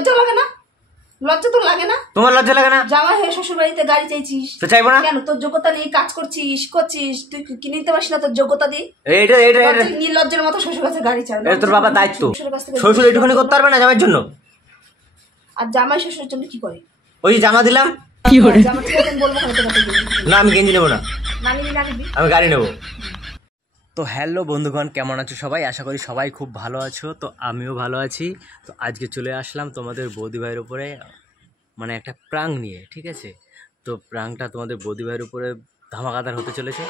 লজ্জা লাগে না? লজ্জা তো লাগে না? তোমার লজ্জা লাগে না? জামাই হয়ে শ্বশুর বাড়িতে গাড়ি চাইছিস তো চাইবো না কেন? তোর যোগ্যতা নেই, কাজ করছিস তুই কিনে নিতে পারছিস না তোর যোগ্যতা দিয়ে? এইটা নির্লজ্জের মতো শ্বশুর কাছে গাড়ি চাই? এটা তোর বাবার দায়িত্ব। শ্বশুর একটুখানি করতে পারবে না জামাইয়ের জন্য? আর জামাই শ্বশুরের জন্য কি করে? ওই জামা দিলাম জামা ঠিক আছে বলবো না, আমি গেঞ্জি নেবো না, নানি আমি গাড়ি নেবো। তো হ্যালো বন্ধুগণ, কেমন আছো সবাই? আশা করি সবাই খুব ভালো আছো। তো আমিও ভালো আছি। তো আজকে চলে আসলাম তোমাদের বৌদি ভাইয়ের উপরে, মানে একটা প্রাং নিয়ে, ঠিক আছে? তো প্রাংটা তোমাদের বৌদি ভাইয়ের উপরে ধামাকাদার হতে চলেছে,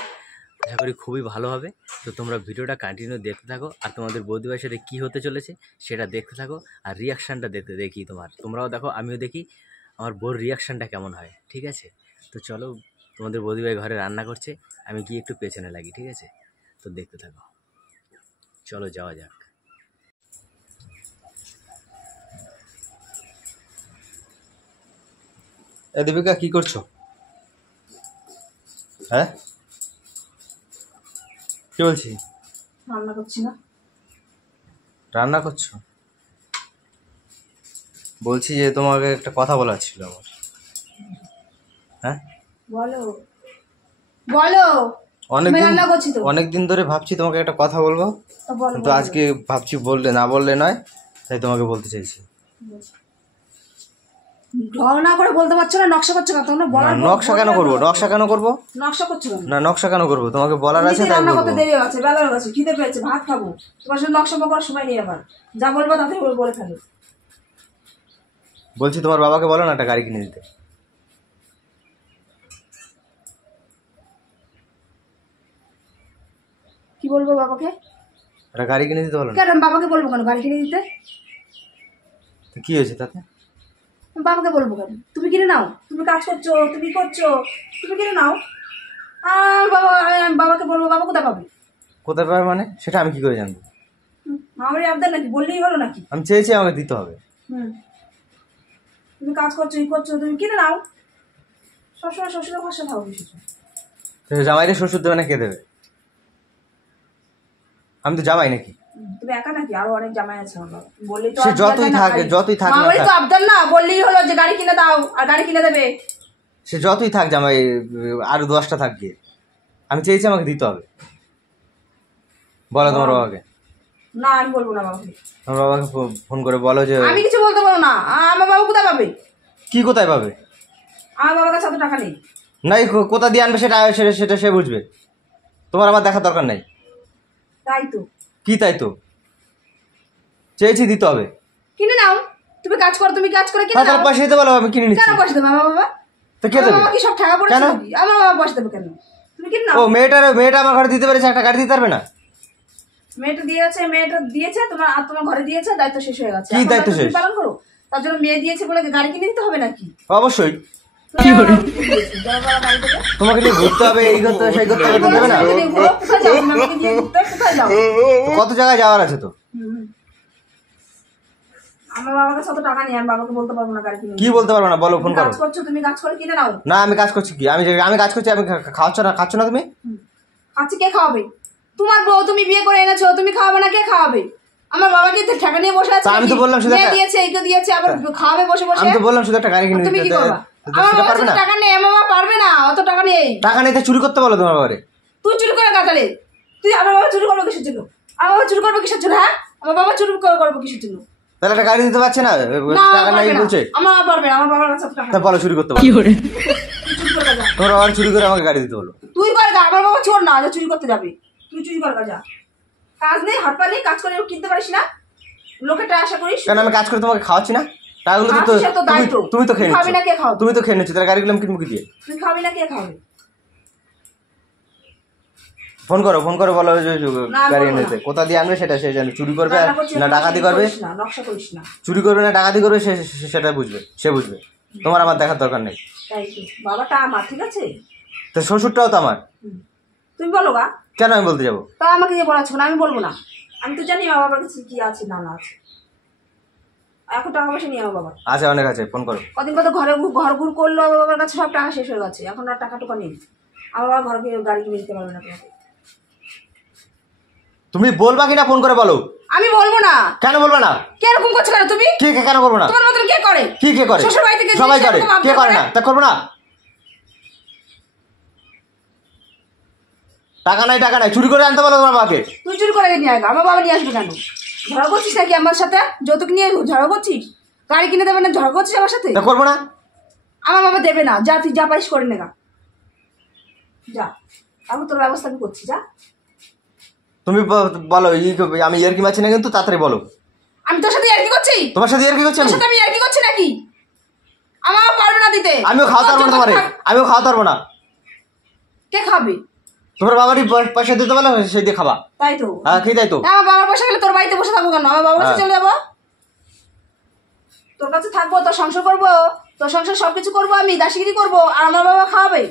আশা করি খুবই ভালো হবে। তো তোমরা ভিডিওটা কন্টিনিউ দেখতে থাকো, আর তোমাদের বৌদি ভাইয়ের সাথে কী হতে চলেছে সেটা দেখতে থাকো, আর রিয়াকশানটা দেখি তোমরাও দেখো, আমিও দেখি আমার বউর রিয়াকশানটা কেমন হয়, ঠিক আছে? তো চলো, তোমাদের বৌদি ভাই ঘরে রান্না করছে, আমি গিয়ে একটু পেছনে লাগি, ঠিক আছে? তো দেখতে থাকো, চলো যাওয়া যাক। দীপিকা কি করছো? হ্যাঁ কি বলছি? রান্না করছি না। রান্না করছো? বলছি যে তোমাকে একটা কথা বলার ছিল আমার। হ্যাঁ বলো বলো। অনেকদিন ধরে ভাবছি তোমাকে একটা কথা বলবো, কিন্তু আজকে ভাবছি না বললে নয়, তাই তোমাকে বলতে চাইছি। না করে বলতে পারছো না, নকশা করছো না? তোমরা বলার নকশা কেন করবো? নকশা করছো না, নকশা কেন করবো? তোমাকে বলার আছে তাই রান্না বলবো। করতে দেরি আছে, বেলা হয়ে গেছে, খিদে পেয়েছে, ভাত খাবো। তোমার সাথে নকশা করার সময় নেই আবার। যা বলবো তাতে বলে ফেলো। বলছি তোমার বাবাকে বলো না একটা গাড়ি কিনে দিতে। কি বলবো বাবাকে? একটা গাড়ি কিনে দিতে বলো না। কেন বাবাকে বলবো কেন গাড়ি কিনে দিতে? কি হয়েছে তাতে? বাবাকে বলবো কেন? তুমি কিনে নাও, তুমি কাজ করছো, তুমি করছো, তুমি কিনে নাও। বাবা, আমি বাবাকে বলবো, বাবা কোথায় পাবে? কোথায় পাবে মানে? সেটা আমি কি করে জানবো? আমারই আবদার নাকি? বললেই হলো নাকি? আমি চেয়েছি, আমাকে দিতে হবে। তুমি কাজ করছো, করছো, তুমি কিনে নাও। সবসময় শ্বশুরের ভাষা থাকো বেশি। জামাইকে শ্বশুর দেবে না কে দেবে? আমি তো জামাই নাকি? তুমি একা নাকি? আরো অনেক জামাই আছে আমার। বললেই তো সে যতই থাক আমারই তো আবদার না, বললেই হলো যে গাড়ি কিনে দাও, আর গাড়ি কিনে দেবে। সে যতই থাক জামাই, আরো 10টা থাক গিয়ে, আমি চেয়েছি আমাকে দিতে হবে। বলো তোমার বাবাকে। না, আমি বলবো না বাবাকে। তোমার বাবাকে ফোন করে বলো যে আমি কিছু বলতে পারবো না। আমার বাবা কোথায় পাবে? কি কোথায় পাবে? আমার বাবার কাছে এত টাকা নেই। নাই, কোথা দিয়ে আনবে সেটা সে বুঝবে, তোমার আমার দেখার দরকার নাই। তাই তো। কি তাই তো? চেয়েছি, দিতে হবে। কিনে নাও, তুমি কাজ করো, তুমি কাজ করে কিনে নাও। পয়সা দিতে বলো, আমি কিনে নিচ্ছি। কেন পয়সা দেবে আমার বাবা? তো কে দেবে? বাবা কি সব টাকা পড়েছে নাকি? আমার বাবা পয়সা দেবে কেন? তুমি কিনে নাও। ও মেয়েটা আমার ঘরে দিতে পেরেছে, একটা গাড়ি দিতে পারবে না? মেয়েটা দিয়েছে তোমার ঘরে দিয়েছে, দায়িত্ব শেষ হয়ে গেছে। কি দায়িত্ব শেষ? পালন করো। তার জন্য মেয়ে দিয়েছে বলে গাড়ি কিনে দিতে হবে নাকি? অবশ্যই। তোমাকে নিয়ে ঘুরতে হবে, এই করতে হবে, সেই করতে হবে, দেবে না? কত জায়গায় যাওয়ার আছে তো। আমার বাবার কাছে অত টাকা নেই, আমি বাবাকে বলতে পারবো না গাড়ি কিনে। কি বলতে পারবো না? বলো, ফোন করো। কাজ করছো, তুমি কাজ করে কিনে নাও। না, আমি কাজ করছি কি? আমি কাজ করছি, আমি খাচ্ছ না তুমি? আচ্ছা, কে খাওয়াবে? তোমার বউ, তুমি বিয়ে করে এনেছো, তুমি খাওয়াবে না? কে খাওয়াবে? আমার বাবাকে টাকা নিয়ে বসে আছে। আমি তো বললাম শুধু দিয়েছে, এইটা দিয়েছে, আবার খাওয়াবে বসে বসে। আমি তো বললাম শুধু একটা গাড়ি কিনে দিতে। তুমি কি করবা? আমার বাবা টাকা নেই, আমার বাবা পারবে না, অত টাকা নেই। টাকা নেই তো চুরি করতে বলো তোমার বাবারে। তুই চুরি করে কাটালে? তুই আমার বাবা চুরি করবো কিসের জন্য? আমার বাবা চুরি করবো কিসের জন্য? হ্যাঁ, আমার বাবা চুরি করবো কিসের জন্য? তাহলে একটা গাড়ি দিতে পারছে না, টাকা নাই বলছে। আমার বাবা পারবে না, আমার বাবার কাছে টাকা। তা বলো, চুরি করতে বলো। তোমার বাবা চুরি করে আমাকে গাড়ি দিতে বলো। তুই করে যা, আমার বাবা চোর না যে চুরি করতে যাবে। তুই চুরি কর যা। কাজ নেই, হাত পা নেই, কাজ করে কিনতে পারিস না, লোকেটা আশা করিস। কেন আমি কাজ করে তোমাকে খাওয়াচ্ছি না? টাকাগুলো তো তুমি তো খেয়ে খাবি না, কে খাও? তুমি তো খেয়ে নিচ্ছ, তাহলে গাড়িগুলো আমি কিনবো কি দিয়ে? তুই খাবি না, কে খাবে? ফোন করো বলো গাড়ি এনে দিতে। কোথা দিয়ে আনবে সেটা সে জানে। চুরি করবে না ডাকাতি করবে? নকশা করিস না। চুরি করবে না ডাকাতি করবে সেটা সে বুঝবে। তোমার আমার দেখার দরকার নেই। তাই তো, বাবাটা আমার, ঠিক আছে? তো শ্বশুরটাও তো আমার। তুমি বলো গা। কেন আমি বলতে যাবো? তা আমাকে যে বলাচ্ছ না, আমি বলবো না। আমি তো জানি আমার বাবার কাছে কি আছে না আছে। এখন টাকা পয়সা নিয়ে আমার বাবা আছে, অনেক আছে। ফোন করো। কদিন কত ঘর ঘুর করলো, আমার বাবার কাছে সব টাকা শেষ হয়ে গেছে, এখন আর টাকা টুকা নেই। আমার বাবা ঘরকে গাড়ি কিনে দিতে পারবে না। তুমি বলবা কিনা ফোন করে বলো। আমি বলবো না। কেন বলবো না? কে এরকম করছো কেন তুমি? কেন করবো না? তোমার মতন কে করে? কে করে? শ্বশুর বাড়ি থেকে সবাই করে, কে করে না? তা করবো না? টাকা নাই চুরি করে আনতে বলো তোমার বাবাকে। তুই চুরি করে নিয়ে আয়, আমার বাবা নিয়ে আসবে কেন? ঝগড়া করছিস নাকি আমার সাথে? যৌতুক নিয়ে ঝগড়া করছিস? গাড়ি কিনে দেবে না, ঝগড়া করছিস আমার সাথে? তা করবো না? আমার বাবা দেবে না। যা, তুই যা পারিস করে নেগা, যা। আমি তোর ব্যবস্থা আমি করছি, যা। তুমি বলো, আমি ইয়ার্কি মারছি না কিন্তু, তাড়াতাড়ি বলো। আমি তোর সাথে ইয়ার্কি করছি? তোমার সাথে ইয়ার্কি করছি? তোর সাথে আমি ইয়ার্কি করছি নাকি? আমার বাবা পারবে না দিতে। আমিও খাওয়াতে পারবো না তোমারে, আমিও খাওয়াতে পারবো না। কে খাবে? তোমার বাবারই পয়সা দিতে বলো, সেই দিয়ে খাবা। তাই তো? হ্যাঁ, কি তাই তো? আমার বাবার পয়সা গেলে তোর বাড়িতে বসে থাকবো কেন? আমার বাবার কাছে চলে যাবো, তোর কাছে থাকবো, তোর সংসার করবো, তোর সংসার সবকিছু করবো, আমি দাসিগিরি করবো, আর আমার বাবা খাওয়াবে।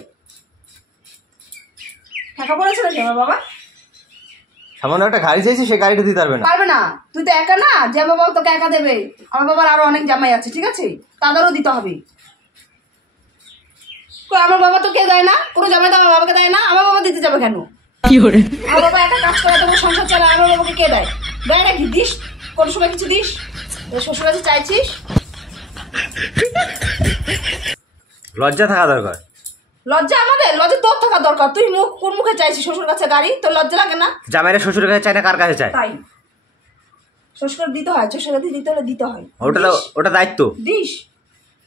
টাকা পড়েছে নাকি আমার বাবা? সামান্য একটা গাড়ি চাইছি, সেই গাড়িটা দিতে পারবে না। পারবে না। তুই তো একা না যে আমার বাবা তোকে একা দেবে। আমার বাবার আরো অনেক জামাই আছে, ঠিক আছে? তাদেরও দিতে হবে। আমার বাবা তো কে দেয় না, কোনো জামাই তো আমার বাবাকে দেয় না। আমার বাবা দিতে যাবে কেন? আমার বাবা একা কাজ করে, তোমার সংসার চালায়, আমার বাবাকে কে দেয়? দেয় নাকি? দিস? কোনো সময় কিছু দিস? শ্বশুর কাছে চাইছিস? লজ্জা থাকা দরকার। লজ্জা আমাদের? লজ্জা তোর থাকা দরকার। তুই কোন মুখে চাইছিস শ্বশুর কাছে গাড়ি? তোর লজ্জা লাগে না? জামাইরা শ্বশুরের কাছে চায় না, কার কাছে চায়? তাই শ্বশুর দিতে হয়, শ্বশুর কাছে দিতে হলে দিতে হয়। ওটা দায়িত্ব। দিস।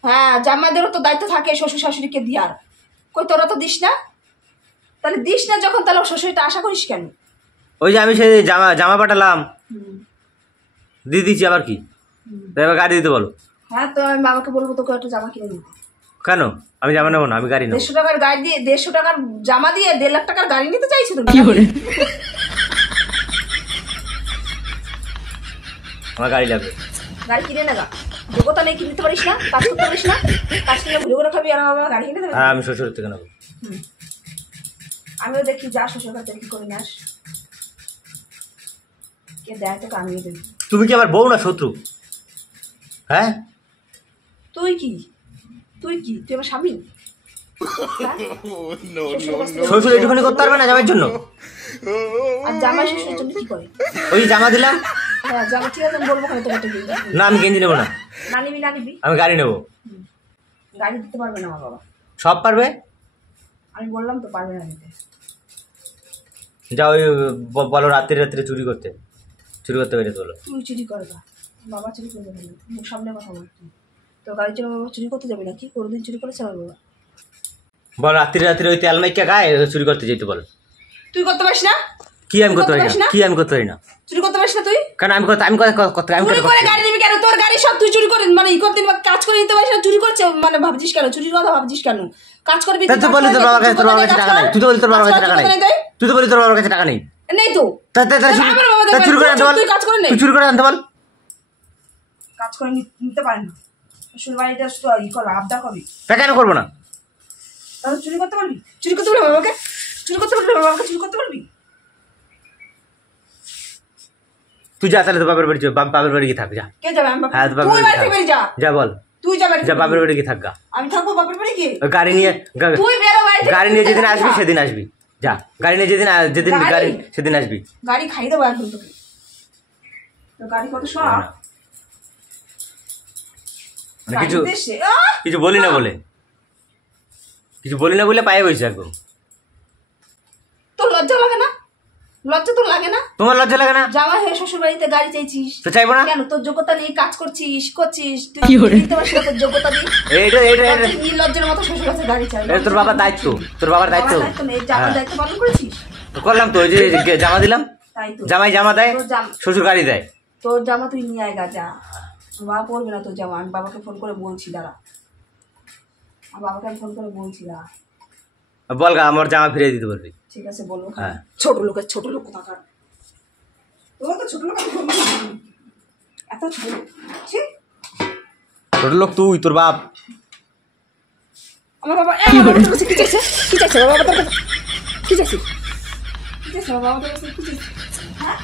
হ্যাঁ, জামাইদেরও তো দায়িত্ব থাকে শ্বশুর শাশুড়িকে দিয়ার। কই তোরা তো দিস না? তাহলে দিস না যখন, তাহলে শ্বশুরটা আশা করিস কেন? ওই যে আমি সেই জামা পাঠালাম, দিয়ে দিচ্ছি, আবার কি? এবার গাড়ি দিতে বলো। হ্যাঁ, তো আমি বাবাকে বলবো তোকে একটা জামা কিনে দিতে। কেন? আমি জামা নেবো না, আমি গাড়ি নেবো। 150 টাকার গাড়ি দিয়ে, 150 টাকার জামা দিয়ে 1.5 লাখ টাকার গাড়ি নিতে চাইছো তুমি? আমার গাড়ি লাগবে। গাড়ি কিনে নেগা। যোগ্যতা নেই, কিনতে পারিস না, কাজ করতে পারিস না, কাজ কিনে ঘুরে ঘুরে খাবি, আর আমার বাবা গাড়ি কিনে দেবে? হ্যাঁ, আমি শ্বশুরের থেকে নেবো। আমিও দেখি, যা শ্বশুর কাছে কি করে নিয়ে আস, কে দেয় তোকে আমিও দেখি। তুমি কি আমার বউ না শত্রু? হ্যাঁ, তুই কি তুই আমার স্বামী? শ্বশুর একটুখানি করতে পারবে না জামাইয়ের জন্য? আর জামাই শ্বশুরের জন্য কি করে? ওই জামা দিলাম। হ্যাঁ, জামা ঠিক আছে, আমি বলবো কেন তোকে? না, আমি গেঞ্জি নেবো না, না নিবি, না নিবি, আমি গাড়ি নেবো। গাড়ি দিতে পারবে না আমার বাবা। সব পারবে। আমি বললাম তো, পারবে না দিতে। যা, ওই বলো রাত্রে চুরি করতে পেরে বলো। তুই চুরি করে না, বাবা চুরি করবে না। মুখ সামনে কথা বল। তো গাড়ির জন্য বাবা চুরি করতে যাবে নাকি? কোনোদিন চুরি করেছে আমার বাবা? বল, রাত্রে ওই তেল মাইকা গায়ে চুরি করতে যেতে বল। তুই করতে পারিস না? কি আমি করতে পারি না? চুরি করতে পারিস না তুই? কেন? আমি চুরি করে গাড়ি নিবি কেন? তোর গাড়ি সব তুই চুরি করে, মানে করতে কাজ করে নিতে পারিস না, চুরি করছে মানে ভাবছিস কেন? চুরির কথা ভাবছিস কেন? কাজ করবি তুই তো বলি তোর বাবার কাছে টাকা নেই। তুই তো বলি তোর বাবার কাছে টাকা নেই। নেই তো চুরি করে আনতে বল। তুই কাজ করে নে। তুই চুরি করে আনতে বল। কাজ করে নিতে পারে না, শ্বশুর বাড়িতে ই করবে, আবদা করবি। তা কেন করবো না? তাহলে চুরি করতে পারবি? চুরি করতে পারবি বাবাকে? চুরি করতে পারবি বাবাকে? চুরি করতে পারবি? তুই যা, তাহলে তো বাপের বাড়ি গিয়ে থাক, যা। কে যাবে? আমি হ্যাঁ, তুই বাড়ি থেকে বেরিয়ে যা। যা, বল। তুই যা বাড়ি যা, বাপের বাড়ি গিয়ে থাক গা। আমি থাকবো বাপের বাড়ি গিয়ে? গাড়ি নিয়ে তুই বেরো বাড়ি থেকে। গাড়ি নিয়ে যেদিন আসবি সেদিন আসবি, যা। গাড়ি নিয়ে যেদিন গাড়ি সেদিন আসবি। গাড়ি খাই দেবো এখন তোকে। তো গাড়ি কত সব? মানে কিছু বলি না বলে পায়ে বইছে একদম। তোর লজ্জা লাগে না? লজ্জা তোর লাগে না? তোমার লজ্জা লাগে না? জামাই হয়ে শ্বশুর বাড়িতে গাড়ি চাইছিস তো চাইবো না কেন? তোর যোগ্যতা নেই, কাজ করছিস তুই দিতে পারছিস না, তোর যোগ্যতা নেই। এইটা নির্লজ্জের মতো শ্বশুর কাছে গাড়ি চাই। এটা তোর বাবার দায়িত্ব, নেই, জামার দায়িত্ব পালন করেছিস? তো করলাম তো, ওই যে জামা দিলাম। তাই তো, জামা দেয়, শ্বশুর গাড়ি দেয়। তোর জামা তুই নিয়ে আয় গা, যা। বাবা পড়বে না তোর জামা। আমি বাবাকে ফোন করে বলছি, দাঁড়া। বল গা, আমার জামা ফিরিয়ে দিতে বলবি। ঠিক আছে, বলবো। হ্যাঁ, ছোট লোক কোথাকার। তোর তো ছোট লোক, এত ছোট লোক তুই, তোর বাপ। আমার বাবা কি চাইছে? বাবা তোর কাছে কি চাইছে? বাবা তোর কাছে কি চাইছে? হ্যাঁ,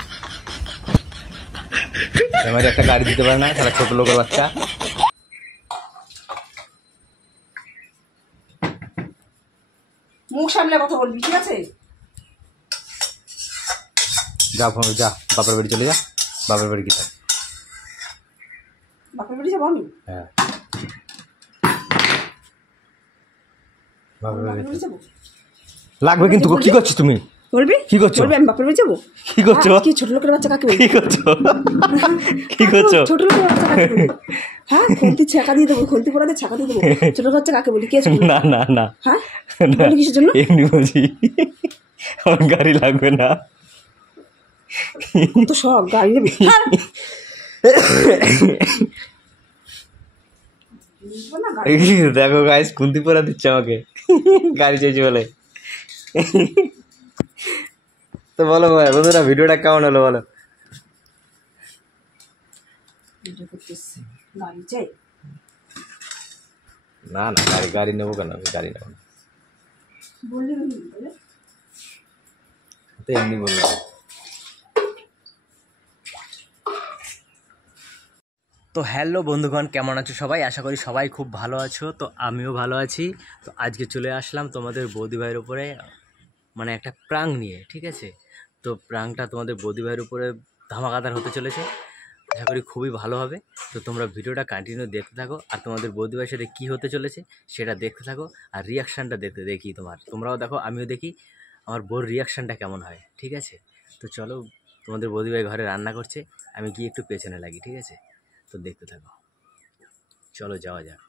আমার একটা গাড়ি দিতে পারে না, সারা ছোট লোকের বাচ্চা। মুখ সামলে কথা বলবি, ঠিক আছে? যা, বাপের বাড়ি চলে যা। বাপের বাড়ি কি থাকে? বাপের বাড়ি যাবো আমি? হ্যাঁ, বাপের বাড়ি বাপের বাড়ি যাবো? লাগবে কিন্তু গো। কি করছো তুমি? বলবি কি করছো? বলবি আমি বাপের বাড়ি যাবো? কি করছো? কি ছোট লোকের বাচ্চা কাকে বলি? কি করছো? কি করছো? ছোট লোকের বাচ্চা কাকে বলি? হ্যাঁ, খুন্তি ছাকা দিয়ে দেবো, খুন্তি পড়া দিয়ে ছাকা দিয়ে দেবো। ছোট লোকের বাচ্চা কাকে বলি? কে ছোট লোক? না না না, হ্যাঁ, বলি কিসের জন্য? এমনি বলছি, আমার গাড়ি লাগবে না। কত শখ গাড়ি নেবে। হ্যাঁ। না, গাড়ি দেখো গাইস, খুন্তি পরা দিচ্ছে আমাকে, গাড়ি চাইছি বলে। তো বলো ভাই বন্ধুরা, ভিডিওটা কেমন হলো বলো? ভিডিও করতেছি, গাড়ি চাই। না না, গাড়ি নেবো কেন? আমি গাড়ি নেবো না, বললি বলে তো এমনি বললাম। তো হ্যালো বন্ধুগণ, কেমন আছো সবাই? আশা করি সবাই খুব ভালো আছো। তো আমিও ভালো আছি। তো আজকে চলে আসলাম তোমাদের বৌদি ভাইয়ের উপরে, মানে একটা প্রাং নিয়ে, ঠিক আছে? তো প্রাংটা তোমাদের বৌদি ভাইয়ের উপরে ধামাকাদার হতে চলেছে, আশা করি খুবই ভালো হবে। তো তোমরা ভিডিওটা কন্টিনিউ দেখতে থাকো, আর তোমাদের বৌদি ভাইয়ের সাথে কী হতে চলেছে সেটা দেখতে থাকো, আর রিয়াকশানটা দেখি তোমরাও দেখো, আমিও দেখি আমার বউর রিয়াকশানটা কেমন হয়, ঠিক আছে? তো চলো, তোমাদের বৌদি ভাই ঘরে রান্না করছে, আমি গিয়ে একটু পেছনে লাগি, ঠিক আছে? তো দেখতে থাকো, চলো যাওয়া যাক।